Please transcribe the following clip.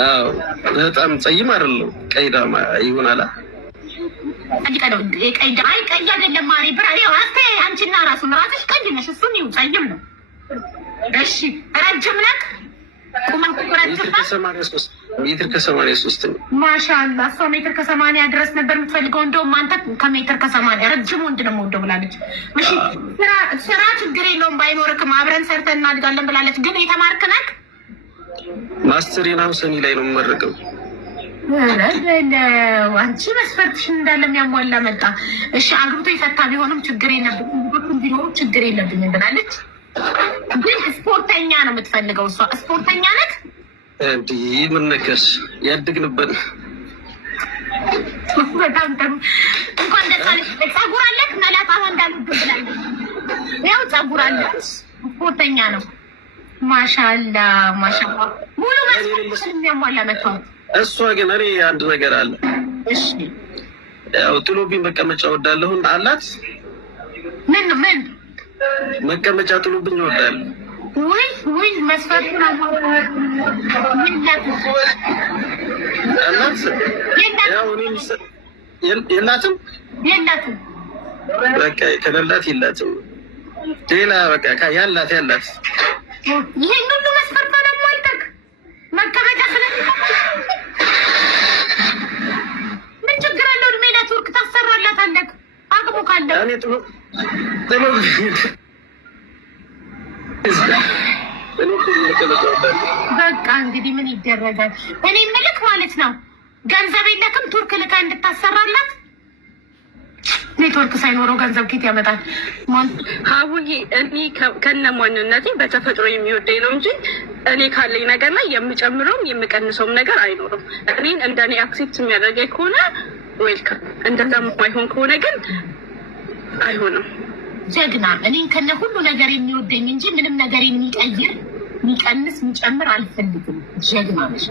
አዎ በጣም ጸይም አይደለም። ቀይዳማ ይሆናል። ቀይ አይደለም ማሪ ብራሪ አስቴ አንቺና ራስሽ ቀይ ነሽ። እሱን ይው ጸይም ነው። እሺ ረጅም ነክ ቁመት ረጅም ሜትር ከ83 ነው። ማሻአላ እሷ ሜትር ከ80 ድረስ ነበር የምትፈልገው። እንደውም አንተ ከሜትር ከ80 ረጅም ወንድ ነው የምወደው ብላለች። እሺ ስራ ችግር የለውም ባይኖርክም አብረን ሰርተን እናድጋለን ብላለች። ግን የተማርክ ነክ ማስተሬን ሰኒ ላይ ነው የምመረቀው። አንቺ መስፈርትሽን እንዳለ የሚያሟላ መጣ። እሺ አግብቶ የፈታ ቢሆንም ችግር የለብኝም ቢኖሩ ችግር የለብኝም ብላለች። ግን ስፖርተኛ ነው የምትፈልገው እሷ። ስፖርተኛ ነክ እንዲህ ምን ነከስ ያድግንበት በጣም ጥሩ። እንኳን ደስ አለሽ። ጸጉር አለክ መላጣ እንዳልኩ ብላለች። ያው ጸጉር አለ ስፖርተኛ ነው። ማሻአላ ማሻአላ ሙሉ መስፈርትሽን የሚያሟላ መጥቷል። እሷ ግን እኔ አንድ ነገር አለ። እሺ ያው ጥሎብኝ መቀመጫ ወዳለሁ አላት። ምን መቀመጫ ጥሎብኝ ወዳለሁ። ወይ መስፈርቱን አላት። የላትም በቃ ከሌላት የላትም። ሌላ በቃ ያላት ይሄን ሁሉ መስፈርት አላሟልተክ መቀመጫ ምን ችግር አለው? እድሜ ለቱርክ ታሰራላታለህ አቅሙ ካለ። እኔ ጥሎ በቃ እንግዲህ ምን ይደረጋል? እኔ ምልክ ማለት ነው ገንዘብ የለክም ቱርክ ልካ እንድታሰራላት። ኔትወርክ ሳይኖረው ገንዘብ ኬት ያመጣል? ሀቡዬ እኔ ከነ ማንነቴ በተፈጥሮ የሚወደኝ ነው እንጂ እኔ ካለኝ ነገር ላይ የምጨምረውም የምቀንሰውም ነገር አይኖርም። እኔን እንደኔ አክሴፕት የሚያደርገኝ ከሆነ ዌልካም፣ እንደዛ የማይሆን ከሆነ ግን አይሆንም። ጀግና እኔን ከነ ሁሉ ነገር የሚወደኝ እንጂ ምንም ነገር የሚቀይር የሚቀንስ የሚጨምር አልፈልግም። ጀግና ነሽ።